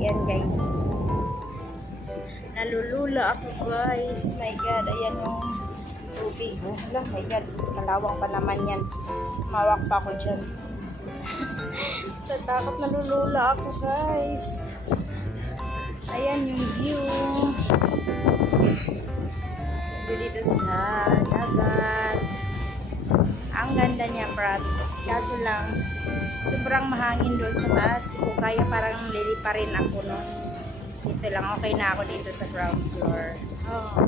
Yan guys. Nalulula ako guys. My God, ayan yung tubig. Hala, my God, malawang pa naman yan. Mawak pa ako dyan. Tatakot, nalulula ako guys. Ayan yung view. Dito sa dagat. Ang ganda niya, promise. Kaso lang, sobrang mahangin doon sa taas. Di ko kaya, parang lilipa rin ako, no? Dito lang, okay na ako dito sa ground floor. Oh.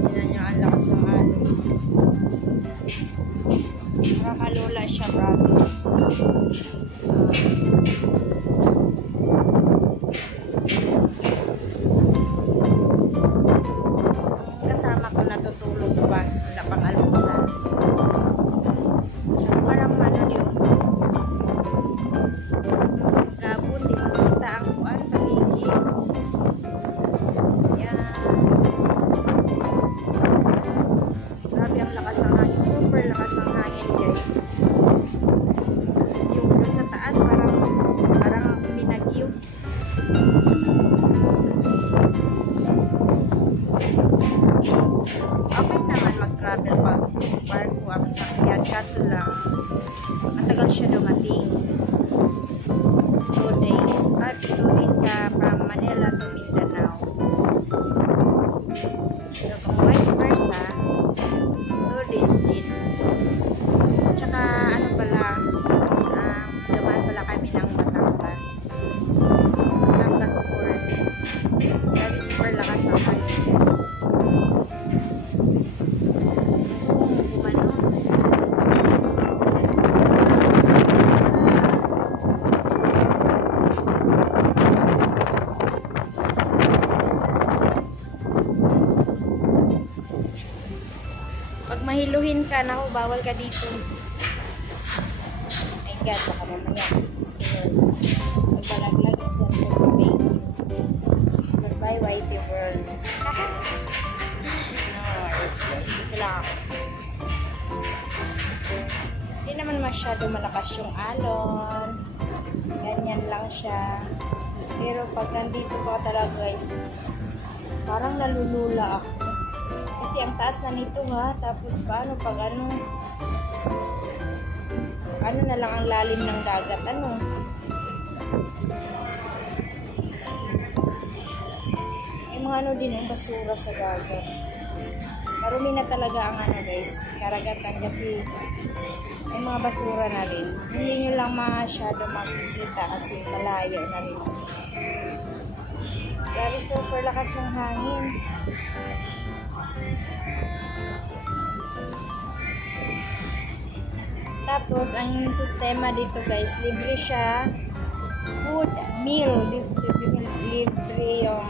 Tignan nyo, ang lakas ng alon. Nakakalula siya, promise. Kasama ko natutulog pa. Wala pang almusal. Parang ano yun. Gabon, di makita ang kuan, paligid. Yan. Grabe ang lakas ng hangin. Super lakas ng hangin, guys. Yung doon sa taas, parang binagyo. Okay naman mag-travel pa barko ang sakyan, kaso lang matagal siya dumating. 2 days ka from Manila to Mindanao. So kung vice versa, 2 days din. Tsaka ano pala, dumaan pala kami ng Batangas Port. Grabe, super lakas ng hangin guys. Pag mahiluhin ka, naku, bawal ka dito. My God, baka mamaya. Magbalaglag yung center ko, baby. Goodbye, whitey world. No worries, guys. Dito lang ako. Hindi naman masyado malakas yung alon. Ganyan lang siya. Pero pag nandito pa talaga, guys, parang nalulula ako. Kasi ang taas na nito, ha. Tapos paano pag ano na lang ang lalim ng dagat, ano. Yung mga ano din, yung basura sa dagat. Marumi na talaga ang ano, guys, karagatan, kasi may mga basura na rin. Hindi nyo lang masyado makikita kasi malayo na rin. Grabe, super lakas ng hangin. Tapos, ang sistema dito guys, libre siya. Food, meal, libre yung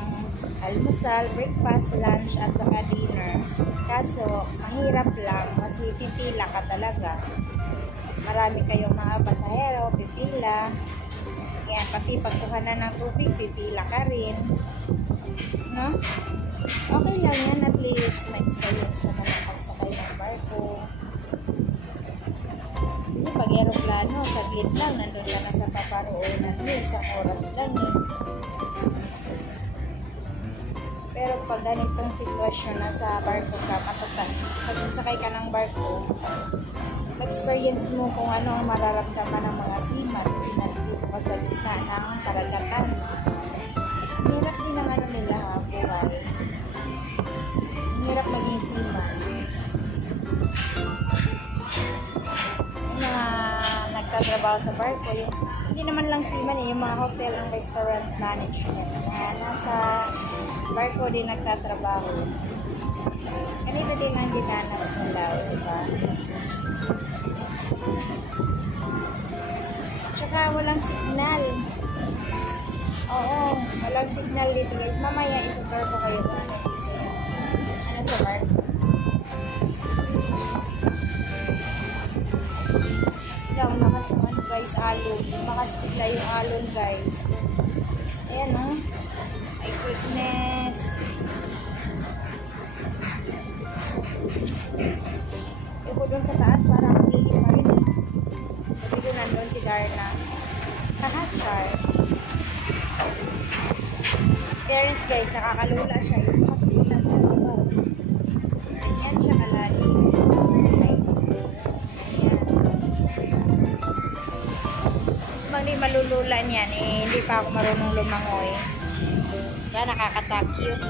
almusal, breakfast, lunch, at saka dinner. Kaso, mahirap lang kasi pipila ka talaga. Marami kayong mga pasahero, pipila. Yan, pati pagkuhanan ng tubig, pipila ka rin. No? Okay lang yan, at least ma-experience naman ang pagsakay ng barko. Kasi pag aeroplano, saglit lang, nandun ka na sa paparoonan mo, isang oras lang eh. Pero pag ganitong sitwasyon na sa barko ka, pagsasakay ka ng barko, experience mo kung ano ang mararamdaman ng mga seaman kasi nandito ka sa gitna ng karagatan. Hirap din ang ano nila, ha, buhay. Hirap maging seaman. Nagtatrabaho sa barko, hindi naman lang seaman eh, yung mga hotel and restaurant management na nasa barko din nagtatrabaho. Ganito din ang dinanas nila, diba? Tsaka walang signal. Oo, walang signal dito guys. Mamaya itutur ko kayo kung ano dito. Ano sa barko. Ang lakas naman guys, alon. Lakas bigla yung alon guys. Ayan o. My goodness. Ito dun sa taas. taas para makikita pa rin. Buti ko nandun si Darna. Haha, char. Fairness guys, nakakalula siya. Yung makikita sa baba. Ganyan siya kalali. Ayan. Pag di malulula niyan, hindi pa ako marunong lumangoy. Diba, nakakatakyut.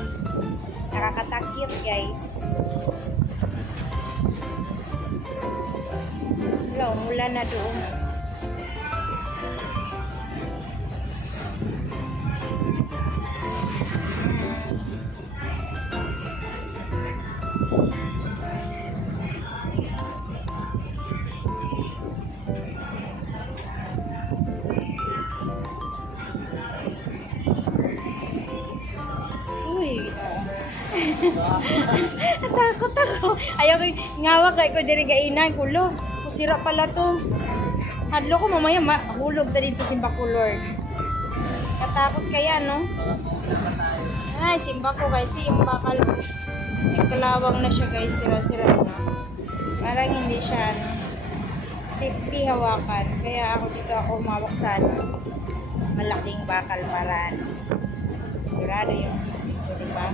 Nakakatakyut guys. Wala, umulan na doon. Natakot ako. Ayaw ko, ngawag ko diri gainan kulo. Kusira pala to. Hadlo ko mamaya mahulog ta dito simba ko Lord. Katakot kaya no? Ay, simba ko guys, yung bakal ko. Nagkalawang na siya guys, sira-sira na. Parang hindi siya ano, safety hawakan. Kaya ako dito ako umawak sa ano, malaking bakal para ano. Sigurado yung safety ko, diba?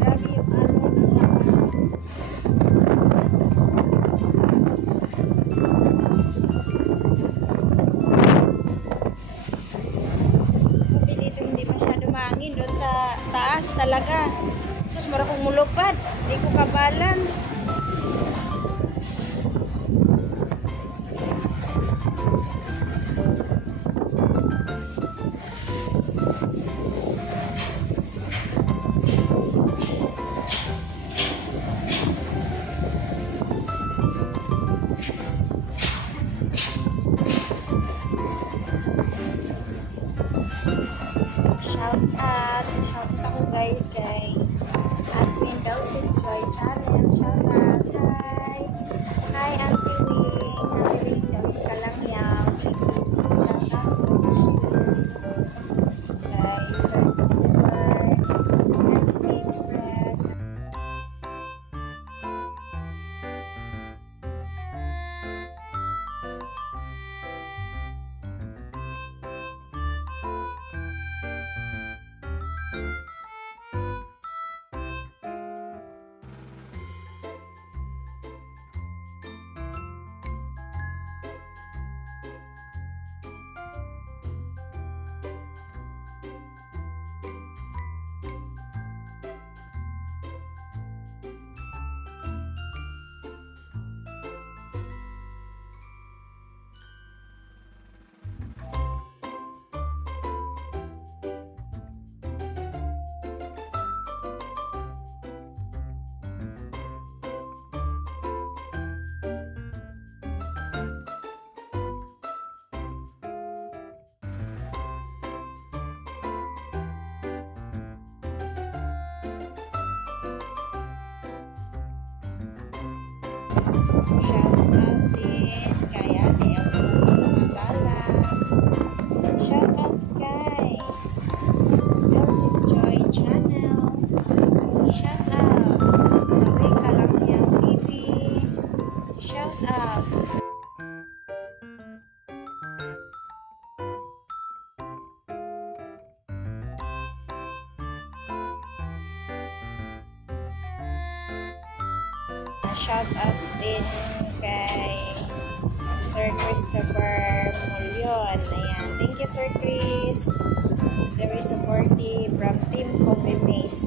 Grabe yung ano ng lakas. Buti dito hindi masyado mahangin. Doon sa taas talaga. Sus, mara kong mulupad. Hindi ko ka-balance. Shout out ako guys kay Admin Dulcet Joy Channel. Shout out. Hi Auntie Wing. Auntie Wing daw ka lang yaw. Shout out guys. Sir Christopher Nancy Express. Shout out din kay Ate Elsa Mabala. Shout out kay Dulcet Joy Channel. Shout out Marie Kalamyang TV. Shout out. Shout out din kay Sir Christopher Mulyon. Ayan. Thank you, Sir Chris. It's very supportive from Team Coffee Mates.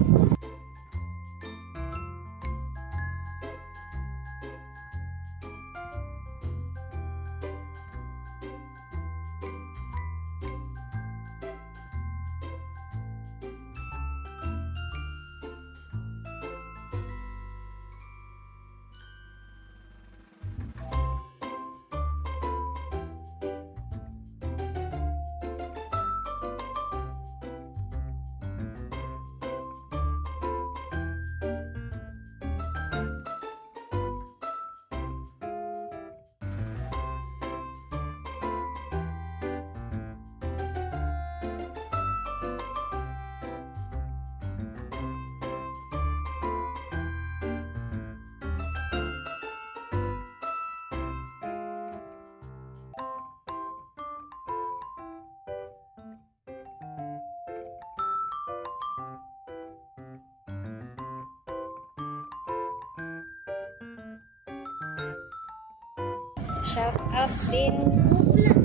shout out din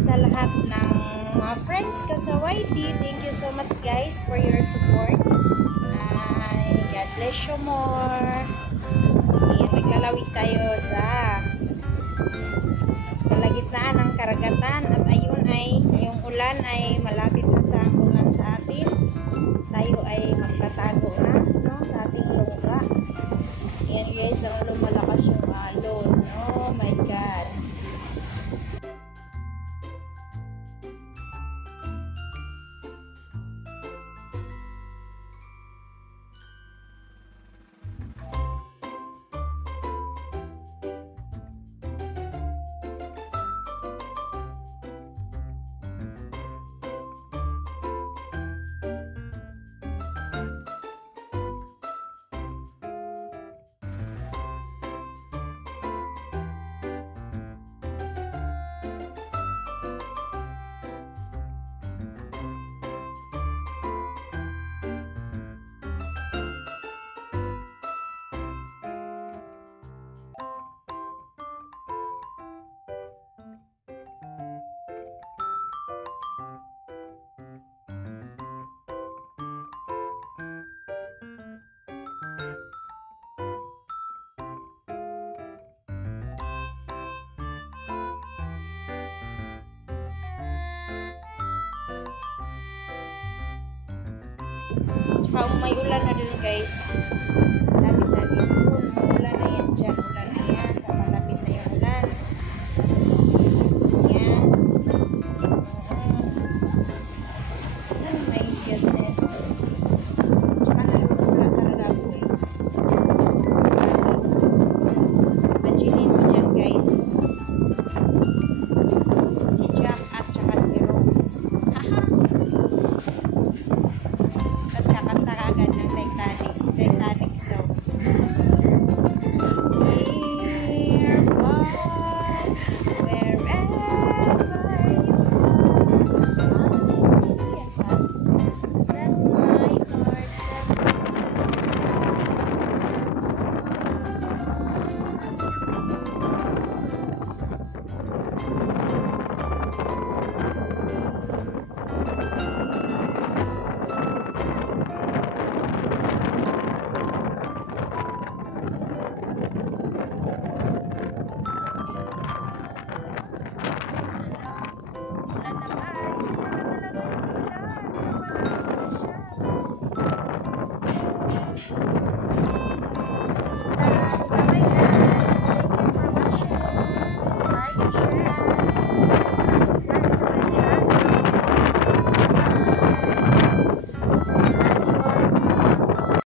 sa lahat ng mga friends ko sa YT. Thank you so much guys for your support. God bless you more. Ayan, maglalawig tayo sa kalagitnaan ng karagatan at ayun ay yung ulan ay malapit na sa ulan sa atin. Tayo ay magtatago na, no, sa ating lungga. Ayan guys, ang lumalakas yung alon. Oh my God. Tsaka may ulan na din guys. Dami-dami